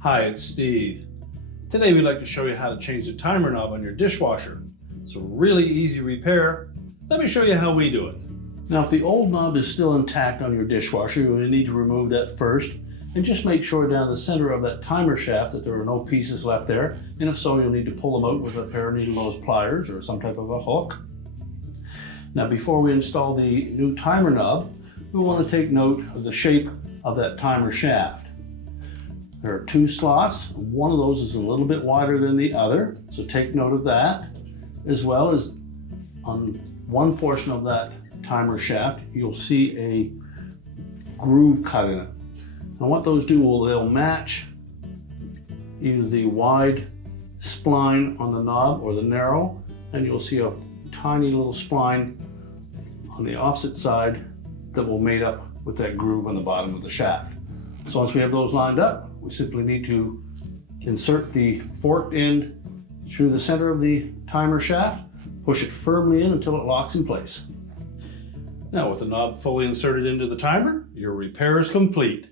Hi, it's Steve. Today we'd like to show you how to change the timer knob on your dishwasher. It's a really easy repair. Let me show you how we do it. Now, if the old knob is still intact on your dishwasher, you will need to remove that first and just make sure down the center of that timer shaft that there are no pieces left there. And if so, you'll need to pull them out with a pair of needle nose pliers or some type of a hook. Now, before we install the new timer knob, we want to take note of the shape of that timer shaft. There are two slots. One of those is a little bit wider than the other, so take note of that. As well as on one portion of that timer shaft, you'll see a groove cut in it. And what those do, they'll match either the wide spline on the knob or the narrow, and you'll see a tiny little spline on the opposite side that will mate up with that groove on the bottom of the shaft. So once we have those lined up, we simply need to insert the forked end through the center of the timer shaft, push it firmly in until it locks in place. Now, with the knob fully inserted into the timer, your repair is complete.